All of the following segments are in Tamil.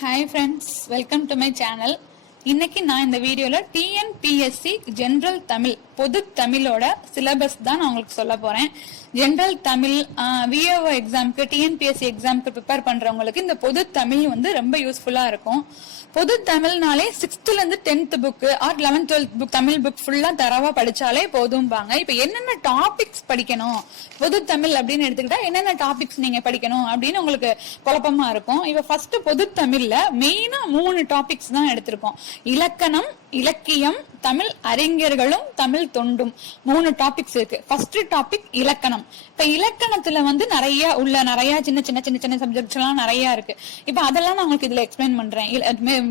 Hi friends, welcome to my channel. இன்னைக்கு நான் இந்த வீடியோல டிஎன்பிஎஸ்சி ஜெனரல் தமிழ் பொது தமிழோட சிலபஸ் தான் நான் உங்களுக்கு சொல்ல போறேன். ஜெனரல் தமிழ் விஏஓ எக்ஸாம்க்கு டிஎன்பிஎஸ்சி எக்ஸாம்க்கு ப்ரிப்பேர் பண்றவங்களுக்கு இந்த பொது தமிழ் வந்து ரொம்ப யூஸ்ஃபுல்லா இருக்கும். பொது தமிழ்னாலே 6th ல இருந்து 10th book R 11th 12th book Tamil book ஃபுல்லா தரவா படிச்சாலே போதும்பாங்க. இப்ப என்னென்ன டாபிக்ஸ் படிக்கணும் பொது தமிழ் அப்படின்னு எடுத்துக்கிட்டா என்னென்ன டாபிக்ஸ் நீங்க படிக்கணும் அப்படின்னு உங்களுக்கு குழப்பமா இருக்கும். இப்ப ஃபர்ஸ்ட் பொது தமிழ்ல மெயினா 3 டாபிக்ஸ் தான் எடுத்திருக்கோம். இலக்கணம், இலக்கியம், தமிழ் அறிஞர்களும் தமிழ் தொண்டும் 3 டாபிக்ஸ் இருக்கு. ஃபர்ஸ்ட் டாபிக் இலக்கணம். இப்ப இலக்கணத்துல வந்து நிறைய சின்ன சின்ன சப்ஜெக்ட்ஸ் எல்லாம் நிறைய இருக்கு. இப்ப அதெல்லாம் நான் உங்களுக்கு இதுல எக்ஸ்பிளைன் பண்றேன்.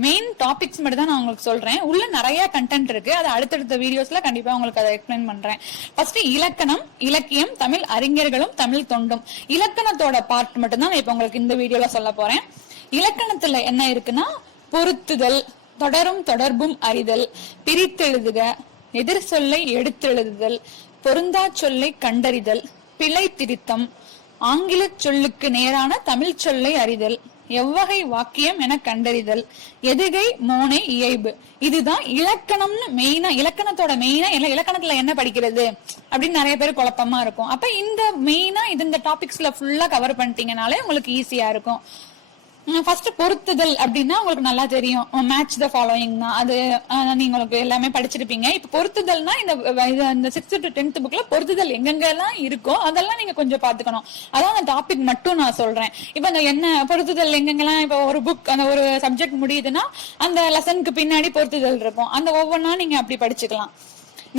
மெயின் டாபிக்ஸ் மட்டும் தான் நான் உங்களுக்கு சொல்றேன். உள்ள நிறைய கண்டென்ட் இருக்கு. அது அடுத்தடுத்த வீடியோஸ்ல கண்டிப்பா உங்களுக்கு அதை எக்ஸ்பிளைன் பண்றேன். ஃபர்ஸ்ட் இலக்கணம், இலக்கியம், தமிழ் அறிஞர்களும் தமிழ் தொண்டும். இலக்கணத்தோட பார்ட் மட்டும் தான் நான் இப்ப உங்களுக்கு இந்த வீடியோல சொல்ல போறேன். இலக்கணத்துல என்ன இருக்குன்னா பொருத்துதல், தொடரும் தொடர்பும் அறிதல், பிரித்தெழுதுக, எதிர் சொல்லை எடுத்தெழுதுதல், பொருந்தா சொல்லை கண்டறிதல், பிழை திருத்தம், ஆங்கில சொல்லுக்கு நேரான தமிழ் சொல்லை அறிதல், எவ்வகை வாக்கியம் என கண்டறிதல், எதுகை மோனை இயைபு. இதுதான் இலக்கணம்னு மெயினா. இலக்கணத்தோட மெயினா இலக்கணத்துல என்ன படிக்கிறது அப்படின்னு நிறைய பேர் குழப்பமா இருக்கும். அப்ப இந்த மெயினா இந்த டாபிக்ஸ்ல ஃபுல்லா கவர் பண்ணிட்டீங்கனாலே உங்களுக்கு ஈஸியா இருக்கும். ஃபர்ஸ்ட் பொருத்துதல் அப்படின்னா உங்களுக்கு நல்லா தெரியும். மேட்ச் த ஃபாலோயிங் தான். அது நீங்க உங்களுக்கு எல்லாமே படிச்சிருப்பீங்க. இப்ப பொருத்துதல்னா இந்த 6th to 10th புக்ல பொருத்துதல் எங்கெங்கெல்லாம் இருக்கோ அதெல்லாம் நீங்க கொஞ்சம் பாத்துக்கணும். அதான் அந்த டாபிக் மட்டும் நான் சொல்றேன். இப்ப அந்த என்ன பொருத்துதல் எங்கெங்கெல்லாம் இப்ப ஒரு புக் அந்த ஒரு சப்ஜெக்ட் முடியுதுன்னா அந்த லெசனுக்கு பின்னாடி பொருத்துதல் இருக்கும். அந்த ஒவ்வொன்னா நீங்க அப்படி படிச்சுக்கலாம்.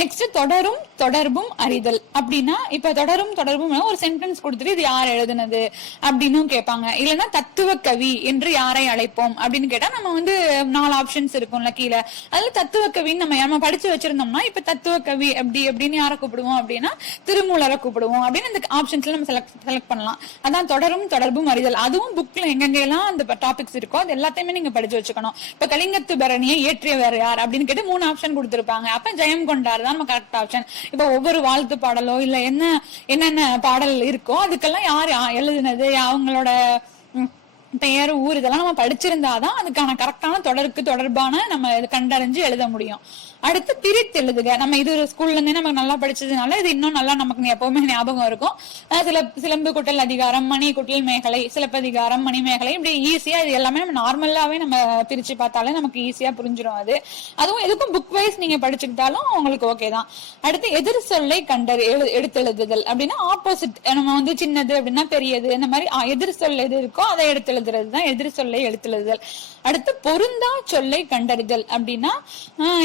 நெக்ஸ்ட் தொடரும் தொடர்பும் அறிதல் அப்படின்னா இப்ப தொடரும் தொடர்பும் ஒரு சென்டென்ஸ் கொடுத்துட்டு இது யார் எழுதுனது அப்படின்னு கேட்பாங்க. இல்லைன்னா தத்துவ கவி என்று யாரை அழைப்போம் அப்படின்னு கேட்டா நம்ம வந்து 4 ஆப்ஷன்ஸ் இருக்கும்ல கீழே. அதுல தத்துவ கவின்னு நம்ம படிச்சு வச்சிருந்தோம்னா இப்ப தத்துவ கவி அப்படின்னு யாரை கூப்பிடுவோம் அப்படின்னா திருமூலரை கூப்பிடுவோம் அப்படின்னு இந்த ஆப்ஷன்ஸ்ல நம்ம செலக்ட் பண்ணலாம். அதான் தொடரும் தொடர்பும் அறிதல். அதுவும் புக்ல எங்கெங்கெல்லாம் அந்த டாபிக்ஸ் இருக்கோ அது எல்லாத்தையுமே நீங்க படிச்சு வச்சுக்கணும். இப்ப கலிங்கத்து பரணியை இயற்றியவர் யார் அப்படின்னு கேட்டு 3 ஆப்ஷன் கொடுத்திருப்பாங்க. அப்ப ஜெயம் கொண்டார் நம்ம கரெக்ட் ஆப்ஷன். இப்ப ஒவ்வொரு வாழ்த்து பாடலோ இல்ல என்னென்ன பாடல் இருக்கோ அதுக்கெல்லாம் யாரு எழுதுனது, அவங்களோட பெயர், ஊர் இதெல்லாம் நம்ம படிச்சிருந்தாதான் அதுக்கான கரெக்டான தொடர்பான நம்ம கண்டறிஞ்சு எழுத முடியும். அடுத்து பிரித்து எழுதுக. நம்ம இது ஒரு ஸ்கூல்ல இருந்தே நமக்கு நல்லா படிச்சதுனால இது இன்னும் நல்லா நமக்கு எப்பவுமே ஞாபகம் இருக்கும். சிலம்பு குட்டல் அதிகாரம், மணி குட்டல் மேகலை, சிலப்பதிகாரம், மணிமேகலை, இப்படி ஈஸியா இது எல்லாமே நம்ம நார்மலாவே நம்ம பிரிச்சு பார்த்தாலே நமக்கு ஈஸியா புரிஞ்சிடும். அதுவும் எதுக்கும் புக் வைஸ் நீங்க படிச்சுக்கிட்டாலும் உங்களுக்கு ஓகே தான். அடுத்து எதிர் சொல்லை எடுத்தெழுதுதல் அப்படின்னா ஆப்போசிட். நம்ம வந்து சின்னது அப்படின்னா பெரியது, இந்த மாதிரி எதிர் சொல் எது இருக்கோ அதை எடுத்தெழுதுறது தான் எதிர் சொல்லை எடுத்தெழுதுதல். அடுத்து பொருந்தா சொல்லை கண்டறிதல் அப்படின்னா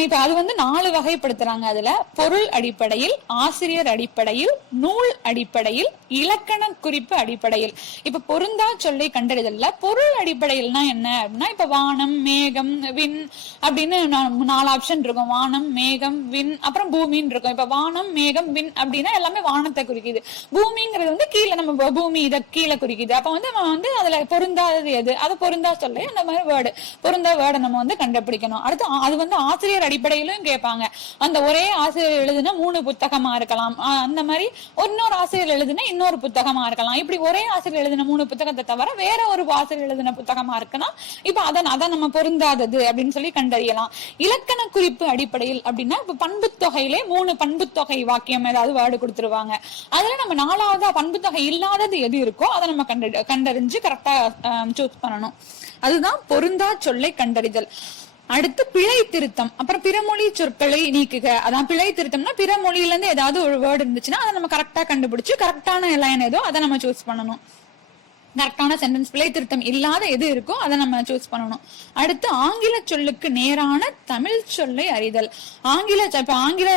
இப்ப அது வந்து 4 வகைப்படுத்துறாங்க. அதுல பொருள் அடிப்படையில், ஆசிரியர் அடிப்படையில், நூல் அடிப்படையில், இலக்கண குறிப்பு அடிப்படையில். இப்ப பொருந்தா சொல்லை கண்டறிதல்ல பொருள் அடிப்படையில்னா என்ன அப்படின்னா இப்ப வானம், மேகம், விண் அப்படின்னு 4 ஆப்ஷன் இருக்கும். வானம், மேகம், விண், அப்புறம் பூமின்னு இருக்கும். இப்ப வானம், மேகம், விண் அப்படின்னா எல்லாமே வானத்தை குறிக்குது. பூமிங்கிறது வந்து கீழே நம்ம பூமி இதை கீழே குறிக்குது. அப்ப வந்து நம்ம வந்து அதுல பொருந்தாதது எது, அதை பொருந்தா சொல்ல அந்த மாதிரி வேர்டு பொருந்தா வேர்டை நம்ம வந்து கண்டுபிடிக்கணும். அடுத்து அது வந்து ஆசிரியர் அடிப்படையிலும் கேட்பாங்க. அந்த ஒரே ஆசிரியர் எழுதுனா 3 புத்தகமா இருக்கலாம். அந்த மாதிரி இன்னொரு ஆசிரியர் எழுதுனா இன்னொரு புத்தகமா இருக்கலாம். இப்படி ஒரே ஆசிரியர் எழுதின 3 புத்தகத்தை தவிர வேற ஒரு ஆசிரியர் எழுதின புத்தகமா இருக்குன்னா இப்ப அதான் நம்ம பொருந்தாதது அப்படின்னு சொல்லி கண்டறியலாம். இலக்கண குறிப்பு அடிப்படையில் அப்படின்னா இப்ப பண்பு தொகையிலே 3 பண்பு தொகை வாக்கியம் ஏதாவது வேர்டு கொடுத்துருவாங்க. அதுல நம்ம 4வதா பண்பு தொகை இல்லாதது எது இருக்கோ அதை நம்ம கண்டறிஞ்சு கரெக்டா சூஸ் பண்ணணும். அதுதான் பொருந்தா சொல்லை கண்டறிதல். அடுத்து பிழை திருத்தம். அப்புறம் பிறமொழி சொற்களை நீக்குக. அதான் பிழை திருத்தம்னா பிற மொழியில இருந்து ஏதாவது ஒரு வேர்டு இருந்துச்சுன்னா அதை நம்ம கரெக்டா கண்டுபிடிச்சு கரெக்டான லைன் ஏதோ அதை நம்ம சூஸ் பண்ணணும். கரெக்டான சென்டென்ஸ் பிழை திருத்தம் இல்லாத எது இருக்கோ அதை நம்ம சூஸ் பண்ணணும். அடுத்து ஆங்கில சொல்லுக்கு நேரான தமிழ் சொல்லை அறிதல். ஆங்கில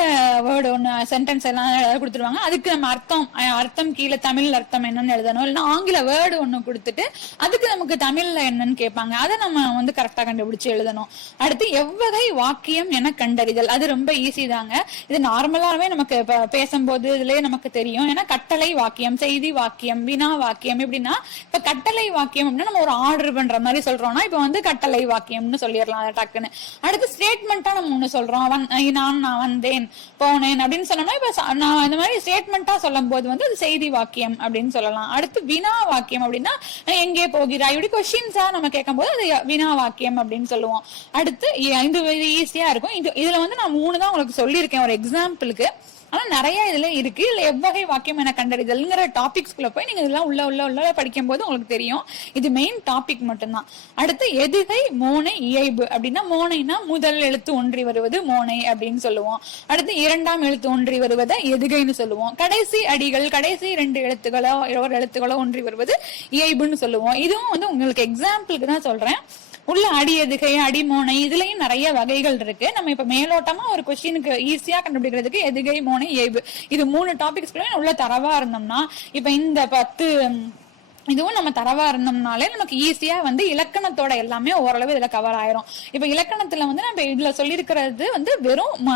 வேர்டு ஒண்ணு சென்டென்ஸ் எல்லாம் கொடுத்துருவாங்க. அதுக்கு நம்ம அர்த்தம் கீழே தமிழ் அர்த்தம் என்னன்னு எழுதணும். இல்லைன்னா ஆங்கில வேர்டு ஒண்ணு கொடுத்துட்டு அதுக்கு நமக்கு தமிழ்ல என்னன்னு கேட்பாங்க. அதை நம்ம வந்து கரெக்டா கண்டுபிடிச்சு எழுதணும். அடுத்து எவ்வகை வாக்கியம் என கண்டறிதல். அது ரொம்ப ஈஸி தாங்க. இது நார்மலாவே நமக்கு பேசும்போது இதுலயே நமக்கு தெரியும். ஏன்னா கட்டளை வாக்கியம், செய்தி வாக்கியம், வினா வாக்கியம் இப்படின்னா இப்ப கட்டளை வாக்கியம் அப்படின்னா நம்ம ஒரு ஆர்டர் பண்ற மாதிரி சொல்றோம்னா இப்ப வந்து கட்டளை வாக்கியம்னு சொல்லிடலாம் அதை டக்குன்னு. அடுத்து ஸ்டேட்மெண்டா நம்ம ஒண்ணு சொல்றோம், நான் வந்தேன் போனேன் அப்படின்னு சொன்னோம்னா இப்ப நான் இந்த மாதிரி ஸ்டேட்மெண்டா சொல்லும் போது வந்து அது செய்தி வாக்கியம் அப்படின்னு சொல்லலாம். அடுத்து வினா வாக்கியம் அப்படின்னா எங்கே போகிறாய் இப்படி கொஸ்டின்ஸா நம்ம கேட்கும் போது அது வினா வாக்கியம் அப்படின்னு சொல்லுவோம். அடுத்து இது ஈஸியா இருக்கும். இதுல வந்து நான் 3 தான் உங்களுக்கு சொல்லியிருக்கேன் ஒரு எக்ஸாம்பிளுக்கு. ஆனா நிறைய இதுல இருக்கு. இதுல எவ்வகை வாக்கியம் என கண்டறிதல்ங்கிற டாபிக்ஸ்குள்ள போய் நீங்க இதெல்லாம் உள்ள படிக்கும் போது உங்களுக்கு தெரியும். இது மெயின் டாபிக் மட்டும்தான். அடுத்து எதுகை மோனை இயைபு அப்படின்னா மோனைனா முதல் எழுத்து ஒன்றி வருவது மோனை அப்படின்னு சொல்லுவோம். அடுத்து 2ஆம் எழுத்து ஒன்றி வருவதை எதுகைன்னு சொல்லுவோம். கடைசி அடிகள் கடைசி 2 எழுத்துக்களோ ஒரு எழுத்துக்களோ ஒன்றி வருவது இயைபுன்னு சொல்லுவோம். இதுவும் வந்து உங்களுக்கு எக்ஸாம்பிளுக்கு தான் சொல்றேன். உள்ள அடி எதுகை அடிமோனை இதுலயும் நிறைய வகைகள் இருக்கு. நம்ம இப்ப மேலோட்டமா ஒரு கொஸ்டினுக்கு ஈஸியா கண்டுபிடிக்கிறதுக்கு எதுகை மோனை இயைபு இது 3 டாபிக்ஸ்குள்ள உள்ள தரவா இருந்தோம்னா இப்ப இந்த 10 இதுவும் நம்ம தரவா இருந்தோம்னாலே நமக்கு ஈஸியா வந்து இலக்கணத்தோட எல்லாமே ஓரளவு இதுல கவர் ஆயிரும். இப்ப இலக்கணத்துல வந்து நம்ம இதுல சொல்லியிருக்கிறது வந்து வெறும்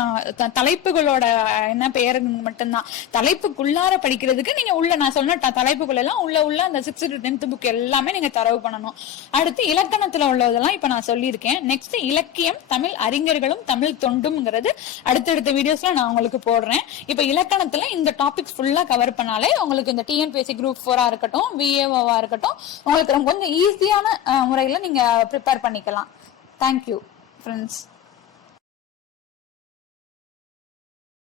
தலைப்புகளோட என்ன பெயரு மட்டும்தான். தலைப்புக்குள்ளார படிக்கிறதுக்கு நீங்க உள்ள நான் சொன்ன தலைப்புக்குள்ள எல்லாம் உள்ள அந்த 6th to 10th புக் எல்லாமே நீங்க தரவு பண்ணணும். அடுத்து இலக்கணத்துல உள்ளதெல்லாம் இப்ப நான் சொல்லியிருக்கேன். நெக்ஸ்ட் இலக்கியம் தமிழ் அறிஞர்களும் தமிழ் தொண்டும்ங்கிறது அடுத்தடுத்த வீடியோஸ்ல நான் உங்களுக்கு போடுறேன். இப்ப இலக்கணத்துல இந்த டாபிக்ஸ் ஃபுல்லா கவர் பண்ணாலே உங்களுக்கு இந்த TNPSC Group 4 இருக்கட்டும் VAO இருக்கட்டும் உங்களுக்கு கொஞ்சம் ஈஸியான முறையில நீங்க ப்ரிப்பேர் பண்ணிக்கலாம். Thank you friends.